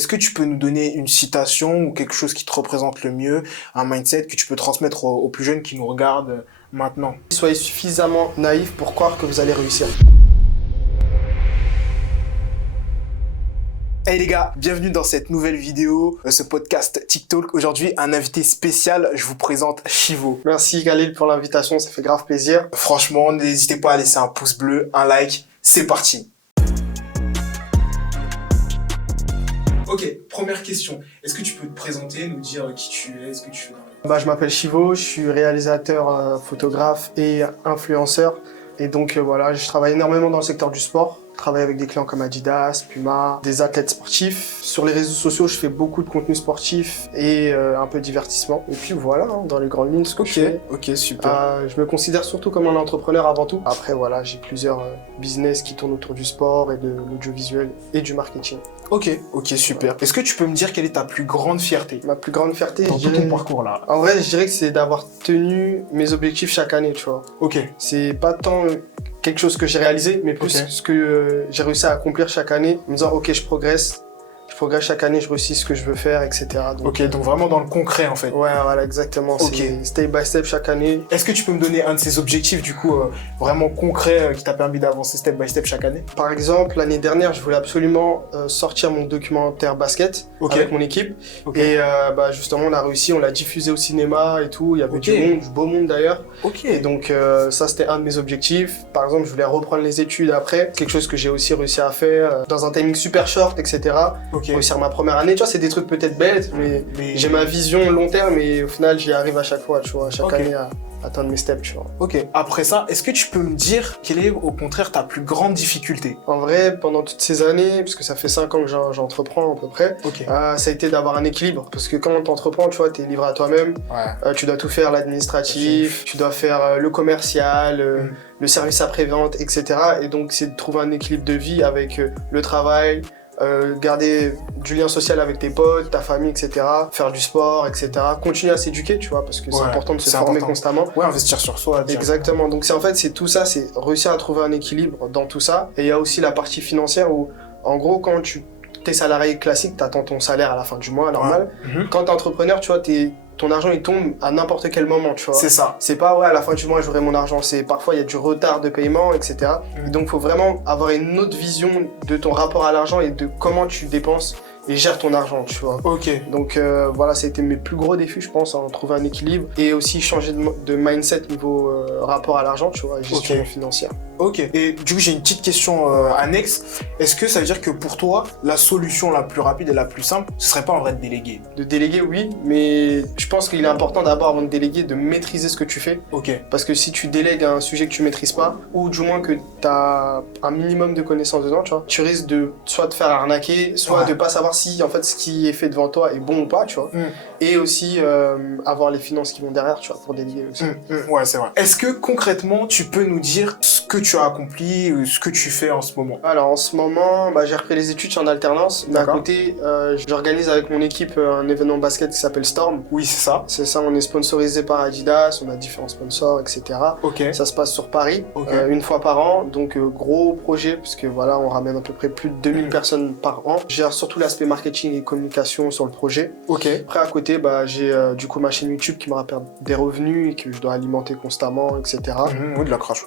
est-ce que tu peux nous donner une citation ou quelque chose qui te représente le mieux, un mindset que tu peux transmettre aux plus jeunes qui nous regardent maintenant? Soyez suffisamment naïf pour croire que vous allez réussir. Hey les gars, bienvenue dans cette nouvelle vidéo, ce podcast TikTok. Aujourd'hui, un invité spécial, je vous présente Chivo. Merci Khalil pour l'invitation, ça fait grave plaisir. Franchement, n'hésitez pas à laisser un pouce bleu, un like, c'est parti. Ok, première question. Est-ce que tu peux te présenter, nous dire qui tu es, ce que tu fais dans la vie? Je m'appelle Chivo, je suis réalisateur, photographe et influenceur. Et donc voilà, je travaille énormément dans le secteur du sport. Je travaille avec des clients comme Adidas, Puma, des athlètes sportifs. Sur les réseaux sociaux, je fais beaucoup de contenu sportif et un peu de divertissement. Et puis voilà, dans les grandes lignes, ce que je fais. Ok, super. Je me considère surtout comme un entrepreneur avant tout. Après voilà, j'ai plusieurs business qui tournent autour du sport et de l'audiovisuel et du marketing. Ok, super. Est-ce que tu peux me dire quelle est ta plus grande fierté Ma plus grande fierté, dans tout ton parcours là? En vrai, je dirais que c'est d'avoir tenu mes objectifs chaque année, tu vois. Ok. C'est pas tant quelque chose que j'ai réalisé, mais plus ce que j'ai réussi à accomplir chaque année, en me disant ok, je progresse chaque année, je réussis ce que je veux faire, etc. Donc vraiment dans le concret en fait. Ouais, voilà, exactement. C'est step by step chaque année. Est-ce que tu peux me donner un de ces objectifs du coup vraiment concret qui t'a permis d'avancer step by step chaque année? Par exemple, l'année dernière, je voulais absolument sortir mon documentaire basket avec mon équipe. Et justement, on a réussi, on l'a diffusé au cinéma et tout. Il y avait du beau monde d'ailleurs. Et donc ça, c'était un de mes objectifs. Par exemple, je voulais reprendre les études après. Quelque chose que j'ai aussi réussi à faire dans un timing super short, etc. Réussir ma première année, tu vois, c'est des trucs peut-être bêtes, mais j'ai ma vision long terme et au final, j'y arrive à chaque fois, tu vois, chaque année à atteindre mes steps, tu vois. Ok. Après ça, est-ce que tu peux me dire quelle est au contraire ta plus grande difficulté? En vrai, pendant toutes ces années, parce que ça fait 5 ans que j'entreprends à peu près, ça a été d'avoir un équilibre. Parce que quand t'entreprends, tu vois, t'es livré à toi-même, tu dois tout faire, l'administratif, tu dois faire le commercial, le service après-vente, etc. Et donc, c'est de trouver un équilibre de vie avec le travail, garder du lien social avec tes potes, ta famille, etc. Faire du sport, etc. Continuer à s'éduquer, tu vois, parce que c'est important de se former constamment. Ouais, investir sur soi. Exactement. Donc c'est tout ça, c'est réussir à trouver un équilibre dans tout ça. Et il y a aussi la partie financière où, en gros, quand t'es salarié classique, t'attends ton salaire à la fin du mois, normal. Quand t'es entrepreneur, tu vois, ton argent il tombe à n'importe quel moment, tu vois. C'est ça. C'est pas à la fin du mois j'aurai mon argent, c'est parfois il y a du retard de paiement, etc. Et donc faut vraiment avoir une autre vision de ton rapport à l'argent et de comment tu dépenses et gères ton argent, tu vois. Donc voilà, ça a été mes plus gros défis, je pense, en trouver un équilibre et aussi changer de mindset niveau rapport à l'argent, tu vois, gestion financière. Et du coup, j'ai une petite question annexe. Est-ce que ça veut dire que pour toi, la solution la plus rapide et la plus simple, ce serait pas en vrai de déléguer? De déléguer, oui, mais je pense qu'il est important d'abord, avant de déléguer, de maîtriser ce que tu fais. Parce que si tu délègues un sujet que tu maîtrises pas, ou du moins que tu as un minimum de connaissances dedans, tu vois, tu risques de soit te faire arnaquer, soit de pas savoir si en fait ce qui est fait devant toi est bon ou pas, tu vois. Et aussi avoir les finances qui vont derrière, tu vois, pour déléguer aussi. Ouais, c'est vrai. Est-ce que concrètement, tu peux nous dire ce que tu as accompli ou ce que tu fais en ce moment? Alors en ce moment, j'ai repris les études, je suis en alternance. Mais à côté, j'organise avec mon équipe un événement basket qui s'appelle Storm. Oui, c'est ça. C'est ça, on est sponsorisé par Adidas, on a différents sponsors, etc. Ça se passe sur Paris, une fois par an. Donc gros projet, parce que voilà, on ramène à peu près plus de 2000 personnes par an. Je gère surtout l'aspect marketing et communication sur le projet. Après à côté, j'ai du coup ma chaîne YouTube qui me rapporte des revenus et que je dois alimenter constamment, etc. Oui, de la crash.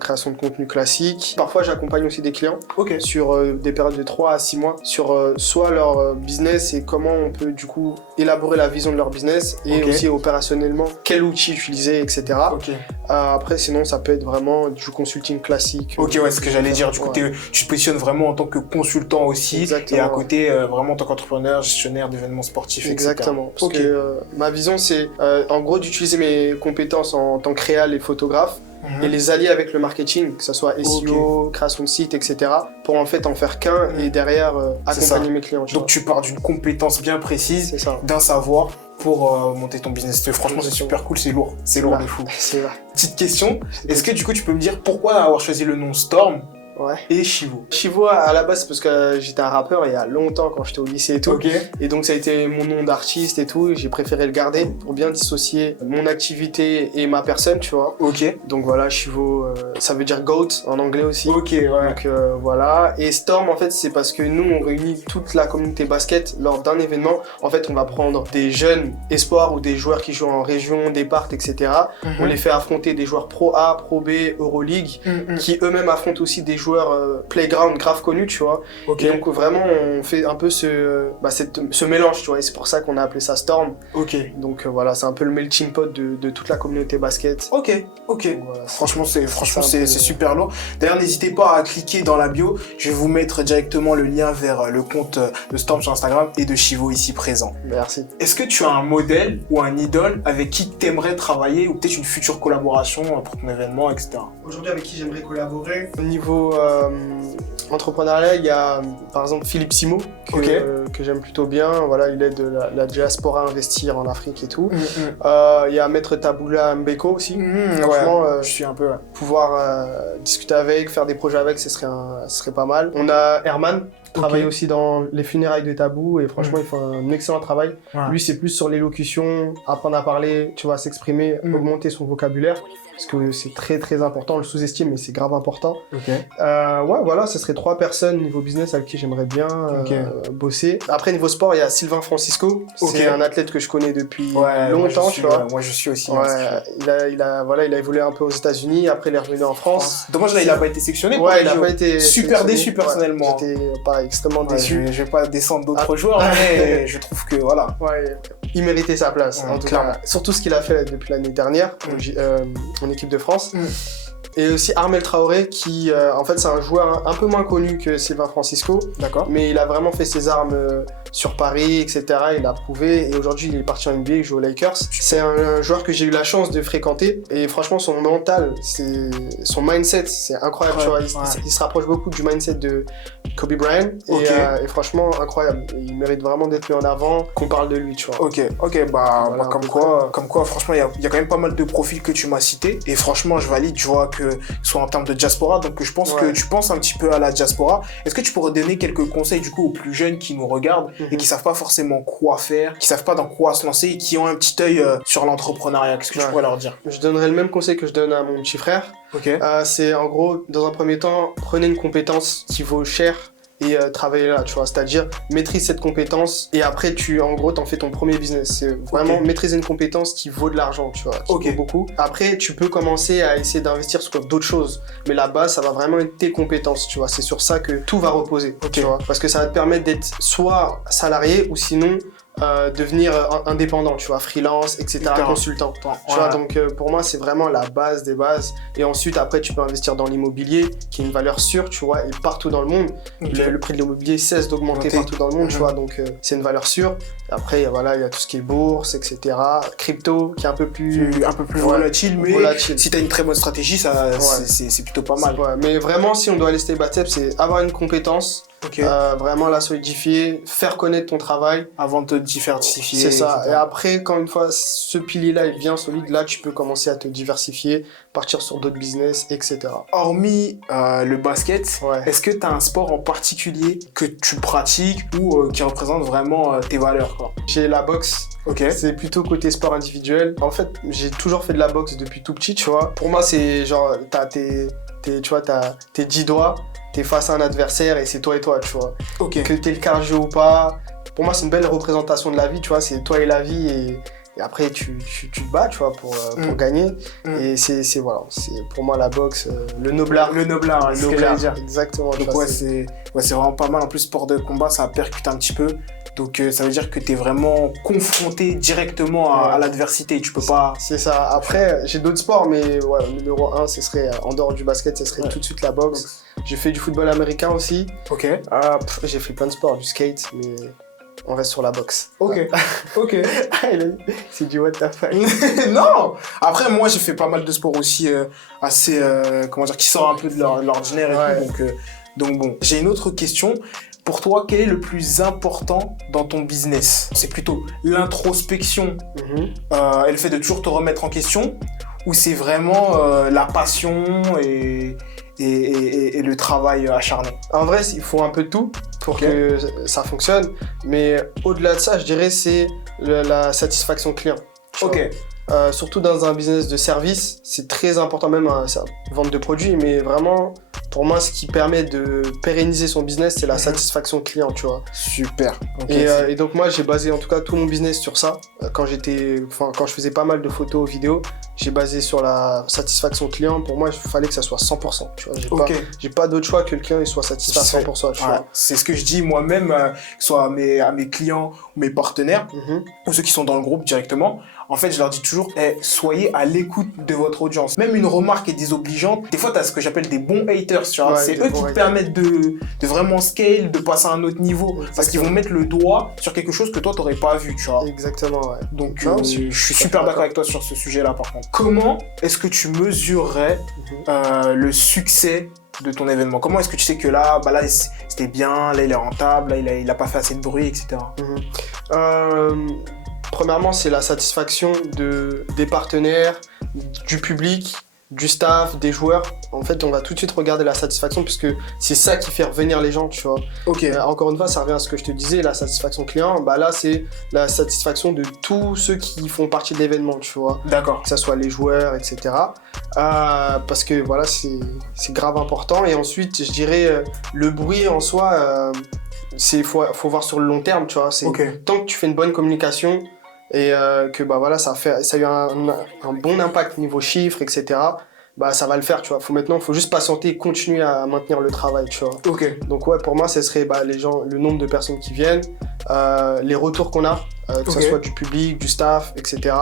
Création de contenu classique. Parfois j'accompagne aussi des clients sur des périodes de 3 à 6 mois sur soit leur business et comment on peut du coup élaborer la vision de leur business et aussi opérationnellement quel outil utiliser, etc. Après sinon ça peut être vraiment du consulting classique. C'est ce que j'allais dire. Du coup tu te positionnes vraiment en tant que consultant aussi. Et à côté vraiment en tant qu'entrepreneur, gestionnaire d'événements sportifs, Exactement. Parce que ma vision c'est en gros d'utiliser mes compétences en tant que réal et photographe et les allier avec le marketing, que ce soit SEO, création de site, etc. pour en fait en faire qu'un et derrière accompagner mes clients. Donc tu pars d'une compétence bien précise, d'un savoir pour monter ton business. Franchement, c'est super cool, c'est lourd de fou. C'est vrai. Petite question, est-ce que du coup tu peux me dire pourquoi avoir choisi le nom Storm Ouais. et Chivo. Chivo, à la base, c'est parce que j'étais un rappeur il y a longtemps quand j'étais au lycée et tout. Ok. Et donc, ça a été mon nom d'artiste et tout. Et j'ai préféré le garder pour bien dissocier mon activité et ma personne, tu vois. Ok. Donc voilà, Chivo, ça veut dire GOAT en anglais aussi. Ok, ouais. Donc voilà. Et Storm, en fait, c'est parce que nous, on réunit toute la communauté basket lors d'un événement. En fait, on va prendre des jeunes espoirs ou des joueurs qui jouent en région, départ, etc. On les fait affronter des joueurs Pro A, Pro B, Euroleague, qui eux-mêmes affrontent aussi des joueurs playground grave connus, tu vois. Ok. Et donc vraiment, on fait un peu ce mélange, tu vois. Et c'est pour ça qu'on a appelé ça Storm. Ok. Donc voilà, c'est un peu le melting pot de toute la communauté basket. Ok. Ok. Donc, voilà, Franchement, c'est peu- super lourd. D'ailleurs, n'hésitez pas à cliquer dans la bio. Je vais vous mettre directement le lien vers le compte de Storm sur Instagram et de Chivo ici présent. Merci. Est-ce que tu as un modèle ou un idole avec qui tu aimerais travailler ou peut-être une future collaboration pour ton événement, etc. Aujourd'hui, avec qui j'aimerais collaborer? Au niveau entrepreneurial, il y a par exemple Philippe Simo, que j'aime plutôt bien. Voilà, il aide la diaspora à investir en Afrique et tout. Il y a Maître Taboula Mbeko aussi. Franchement, je suis un peu... Ouais. pouvoir discuter avec, faire des projets avec, ce serait pas mal. On a Herman, travaille aussi dans les funérailles de Tabou et franchement, il fait un excellent travail. Ouais. Lui, c'est plus sur l'élocution, apprendre à parler, tu vois, s'exprimer, augmenter son vocabulaire. Parce que c'est très très important, on le sous-estime, mais c'est grave important. Ouais, voilà, ce serait 3 personnes niveau business avec qui j'aimerais bien bosser. Après, niveau sport, il y a Sylvain Francisco. C'est un athlète que je connais depuis longtemps, tu vois. Moi, je suis aussi. Il a évolué un peu aux États-Unis, après il est revenu en France. Dommage, là, il n'a pas été sélectionné. Ouais, il n'a pas été super déçu personnellement. J'étais pareil, extrêmement déçu. Je vais pas descendre d'autres joueurs, mais je trouve que voilà. Ouais, il méritait sa place, en tout cas. Surtout ce qu'il a fait depuis l'année dernière en équipe de France. Et aussi Armel Traoré qui, en fait, c'est un joueur un peu moins connu que Sylvain Francisco. D'accord. Mais il a vraiment fait ses armes sur Paris, etc. Il a prouvé. Et aujourd'hui, il est parti en NBA, il joue aux Lakers. C'est un joueur que j'ai eu la chance de fréquenter. Et franchement, son mental, son mindset, c'est incroyable. Tu vois, il se rapproche beaucoup du mindset de Kobe Bryant. Et franchement, incroyable. Il mérite vraiment d'être mis en avant, qu'on parle de lui, tu vois. Ok, bah, voilà, comme quoi, franchement, il y a quand même pas mal de profils que tu m'as cités. Et franchement, je valide, je vois que soit en termes de diaspora, donc je pense que tu penses un petit peu à la diaspora. Est-ce que tu pourrais donner quelques conseils du coup aux plus jeunes qui nous regardent et qui savent pas forcément quoi faire, qui savent pas dans quoi se lancer et qui ont un petit œil sur l'entrepreneuriat? Qu'est-ce que tu pourrais leur dire? Je donnerais le même conseil que je donne à mon petit frère. C'est en gros, dans un premier temps, prenez une compétence qui vaut cher et travailler là, tu vois, c'est-à-dire maîtrise cette compétence et après en gros t'en fais ton premier business. C'est vraiment maîtriser une compétence qui vaut de l'argent, tu vois, qui vaut beaucoup. Après tu peux commencer à essayer d'investir sur d'autres choses, mais la base ça va vraiment être tes compétences, tu vois, c'est sur ça que tout va reposer, tu vois, parce que ça va te permettre d'être soit salarié ou sinon devenir indépendant, tu vois, freelance, etc., consultant. Tu vois, donc pour moi, c'est vraiment la base des bases. Et ensuite, après, tu peux investir dans l'immobilier, qui est une valeur sûre, tu vois, et partout dans le monde. Le prix de l'immobilier cesse d'augmenter partout dans le monde, tu vois, donc c'est une valeur sûre. Après, voilà, il y a tout ce qui est bourse, etc., crypto, qui est un peu plus volatile, mais si tu as une très bonne stratégie, c'est plutôt pas mal. Mais vraiment, si on doit aller step by step, c'est avoir une compétence, vraiment la solidifier, faire connaître ton travail avant de te diversifier. C'est ça. Etc. Et après, quand une fois ce pilier-là est bien solide, là tu peux commencer à te diversifier, partir sur d'autres business, etc. Hormis le basket, est-ce que tu as un sport en particulier que tu pratiques ou qui représente vraiment tes valeurs, quoi? J'ai la boxe. C'est plutôt côté sport individuel. En fait, j'ai toujours fait de la boxe depuis tout petit, tu vois. Pour moi, c'est genre, t'as tes 10 doigts, t'es face à un adversaire et c'est toi et toi, tu vois. Que t'aies le cardio ou pas, pour moi c'est une belle représentation de la vie, tu vois, c'est toi et la vie et après tu te bats, tu vois, pour gagner. Et c'est pour moi la boxe, le noblard, c'est ce que j'allais dire. Exactement. Donc c'est vraiment pas mal. En plus, sport de combat, ça percute un petit peu. Donc ça veut dire que t'es vraiment confronté directement à l'adversité. Tu peux pas... C'est ça. Après, j'ai d'autres sports, mais le numéro 1, ce serait, en dehors du basket, ce serait tout de suite la boxe. J'ai fait du football américain aussi. J'ai fait plein de sports, du skate, mais on reste sur la boxe. C'est du what the fuck. Non. Après, moi, j'ai fait pas mal de sports aussi assez, qui sort un peu de l'ordinaire et tout. Donc bon, j'ai une autre question. Pour toi, quel est le plus important dans ton business? C'est plutôt l'introspection et le fait de toujours te remettre en question, ou c'est vraiment la passion et et le travail acharné? En vrai, il faut un peu de tout pour que ça fonctionne. Mais au-delà de ça, je dirais c'est la satisfaction client. Ok. Surtout dans un business de service, c'est très important, même vente de produits, mais vraiment, pour moi, ce qui permet de pérenniser son business, c'est la satisfaction client, tu vois. Super. Okay, et donc moi, j'ai basé en tout cas tout mon business sur ça. Quand je faisais pas mal de photos, vidéos, j'ai basé sur la satisfaction client. Pour moi, il fallait que ça soit 100%. Tu vois, j'ai pas d'autre choix que le client il soit satisfait à 100%. Tu vois. C'est ce que je dis moi-même, que ce soit à mes clients ou mes partenaires, ou ceux qui sont dans le groupe directement. En fait, je leur dis toujours, soyez à l'écoute de votre audience. Même une remarque est désobligeante. Des fois, tu as ce que j'appelle des bons haters. Tu vois. C'est eux qui te permettent de vraiment scale, de passer à un autre niveau. Exactement. Parce qu'ils vont mettre le doigt sur quelque chose que toi, tu n'aurais pas vu. Tu vois. Exactement, ouais. Donc, je suis super d'accord avec toi sur ce sujet-là, par contre. Comment est-ce que tu mesurerais le succès de ton événement? Comment est-ce que tu sais que là c'était bien, là, il est rentable, là, il a pas fait assez de bruit, etc. Premièrement, c'est la satisfaction des partenaires, du public, du staff, des joueurs. En fait, on va tout de suite regarder la satisfaction puisque c'est ça qui fait revenir les gens, tu vois. Encore une fois, ça revient à ce que je te disais, la satisfaction client, là, c'est la satisfaction de tous ceux qui font partie de l'événement, tu vois. D'accord. Que ce soit les joueurs, etc. Parce que voilà, c'est grave important. Et ensuite, je dirais, le bruit en soi, faut voir sur le long terme, tu vois. Tant que tu fais une bonne communication, et que ça a eu un bon impact niveau chiffres, etc. Ça va le faire, tu vois. Faut juste patienter et continuer à maintenir le travail, tu vois. Donc ouais, pour moi, ce serait les gens, le nombre de personnes qui viennent, les retours qu'on a, que ce soit du public, du staff, etc.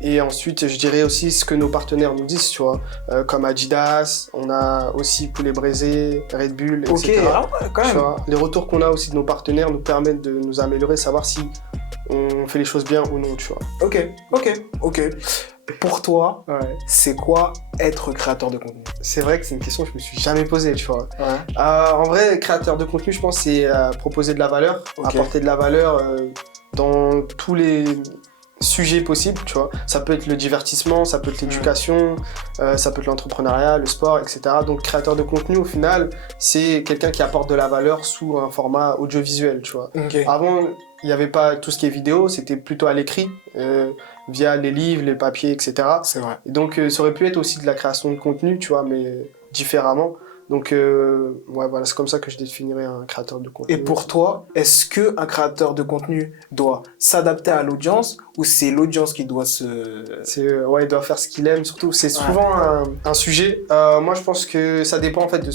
Et ensuite, je dirais aussi ce que nos partenaires nous disent, tu vois, comme Adidas, on a aussi Poulet Braisé, Red Bull, etc. Quand même. Tu vois, les retours qu'on a aussi de nos partenaires nous permettent de nous améliorer, savoir si on fait les choses bien ou non, tu vois. Ok. Pour toi, c'est quoi être créateur de contenu? C'est vrai que c'est une question que je me suis jamais posée, tu vois. En vrai, créateur de contenu, je pense, c'est proposer de la valeur, apporter de la valeur dans tous les sujets possibles, tu vois. Ça peut être le divertissement, ça peut être l'éducation, ça peut être l'entrepreneuriat, le sport, etc. Donc, créateur de contenu, au final, c'est quelqu'un qui apporte de la valeur sous un format audiovisuel, tu vois. Avant, il n'y avait pas tout ce qui est vidéo, c'était plutôt à l'écrit, via les livres, les papiers, etc. C'est vrai. Et donc, ça aurait pu être aussi de la création de contenu, tu vois, mais différemment. Donc, voilà, c'est comme ça que je définirais un créateur de contenu. Et pour toi, est-ce qu'un créateur de contenu doit s'adapter à l'audience ou c'est l'audience qui doit il doit faire ce qu'il aime, surtout. C'est souvent un sujet. Moi, je pense que ça dépend en fait de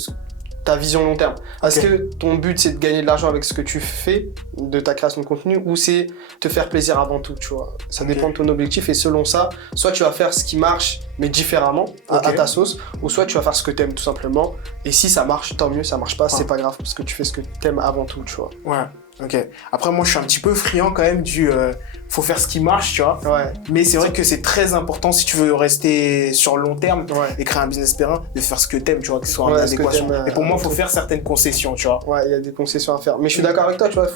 ta vision long terme. Est-ce que ton but c'est de gagner de l'argent avec ce que tu fais de ta création de contenu ou c'est te faire plaisir avant tout, tu vois. Ça dépend de ton objectif et selon ça, soit tu vas faire ce qui marche mais différemment à ta sauce ou soit tu vas faire ce que t'aimes tout simplement et si ça marche, tant mieux, ça marche pas, c'est pas grave parce que tu fais ce que t'aimes avant tout, tu vois. Après, moi, je suis un petit peu friand quand même faut faire ce qui marche, tu vois. Mais c'est vrai que c'est très important si tu veux rester sur le long terme et créer un business périn, de faire ce que t'aimes, tu vois, que ce soit en adéquation. Et pour moi, il faut faire certaines concessions, tu vois. Il y a des concessions à faire. Mais je suis d'accord avec toi, tu vois,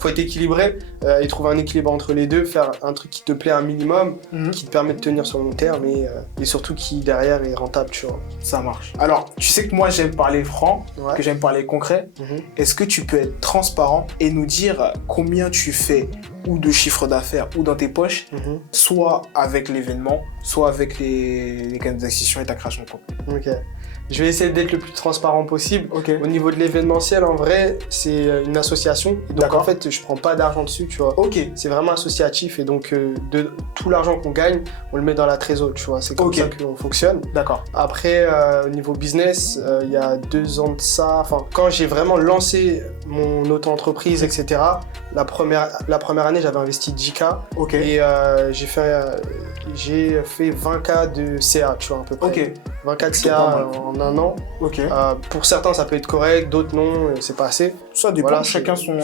faut être équilibré et trouver un équilibre entre les deux, faire un truc qui te plaît un minimum, qui te permet de tenir sur le long terme et surtout qui, derrière, est rentable, tu vois. Ça marche. Alors, tu sais que moi, j'aime parler franc, que j'aime parler concret. Est-ce que tu peux être transparent et nous dire combien tu fais ou de chiffre d'affaires ou dans tes poches, soit avec l'événement, soit avec les canaux d'acquisition et ta création de contenu. Je vais essayer d'être le plus transparent possible. Au niveau de l'événementiel, en vrai, c'est une association. Donc en fait, je prends pas d'argent dessus, tu vois. C'est vraiment associatif et donc de tout l'argent qu'on gagne, on le met dans la trésor, tu vois. C'est comme ça qu'on fonctionne. Après, au niveau business, il y a 2 ans de ça, quand j'ai vraiment lancé mon auto-entreprise, etc., la première année, j'avais investi 10K et j'ai fait 20K de CA, tu vois, à peu près. 20K de CA en un an. Pour certains, ça peut être correct, d'autres non, c'est pas assez. Ça dépend, chacun son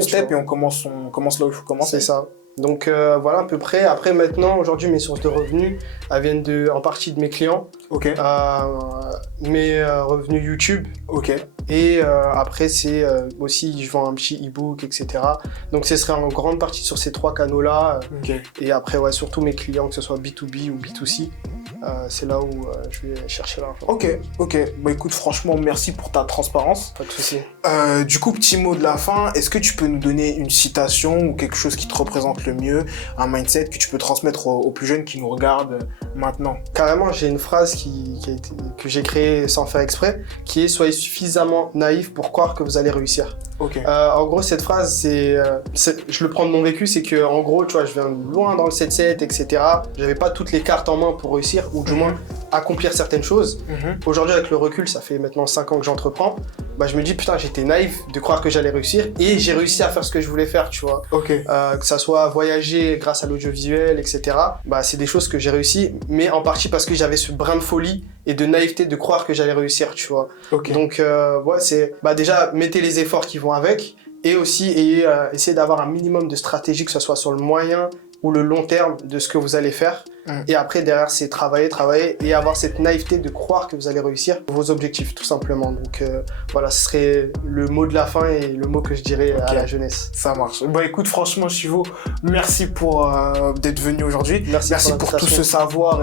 step et on commence là où il faut commencer. C'est ça. Donc voilà à peu près. Après maintenant, aujourd'hui, mes sources de revenus, elles viennent en partie de mes clients. Mes revenus YouTube. Et après, c'est aussi, je vends un petit e-book, etc. Donc ce serait en grande partie sur ces 3 canaux-là. Et après, surtout mes clients, que ce soit B2B ou B2C. c'est là où je vais chercher l'argent. Ok. Bah écoute, franchement, merci pour ta transparence. Pas de souci. Du coup, petit mot de la fin, est-ce que tu peux nous donner une citation ou quelque chose qui te représente le mieux, un mindset que tu peux transmettre aux plus jeunes qui nous regardent maintenant? Carrément, j'ai une phrase que j'ai créée sans faire exprès, qui est « Soyez suffisamment naïf pour croire que vous allez réussir ». En gros, cette phrase, je le prends de mon vécu, c'est que en gros, tu vois, je viens de loin dans le 7-7, etc. J'avais pas toutes les cartes en main pour réussir, ou du moins accomplir certaines choses. Aujourd'hui, avec le recul, ça fait maintenant 5 ans que j'entreprends. Bah, je me dis, putain, j'étais naïf de croire que j'allais réussir, et j'ai réussi à faire ce que je voulais faire, tu vois. Que ça soit voyager grâce à l'audiovisuel, etc. Bah, c'est des choses que j'ai réussi, mais en partie parce que j'avais ce brin de folie et de naïveté de croire que j'allais réussir, tu vois. Donc, ouais, c'est déjà, mettez les efforts qui vont avec, et aussi essayez d'avoir un minimum de stratégie, que ce soit sur le moyen ou le long terme de ce que vous allez faire. Et après, derrière, c'est travailler et avoir cette naïveté de croire que vous allez réussir vos objectifs, tout simplement. Donc voilà, ce serait le mot de la fin et le mot que je dirais à la jeunesse. Ça marche. Bah écoute, franchement, Chivo, merci pour d'être venu aujourd'hui. Merci pour tout ce savoir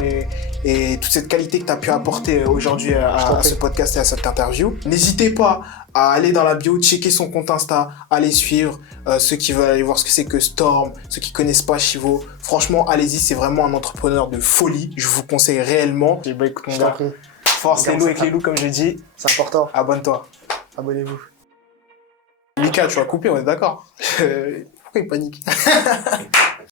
et toute cette qualité que tu as pu apporter aujourd'hui à ce podcast et à cette interview. N'hésitez pas à aller dans la bio, checker son compte Insta, aller suivre ceux qui veulent aller voir ce que c'est que Storm, ceux qui connaissent pas Chivo. Franchement, allez-y, c'est vraiment un entrepreneur de folie. Je vous conseille réellement. Bah écoute, mon gars, force les loups avec les loups, comme je dis. C'est important. Abonne-toi. Abonnez-vous. Mika, tu vas couper, on est d'accord. Pourquoi il panique?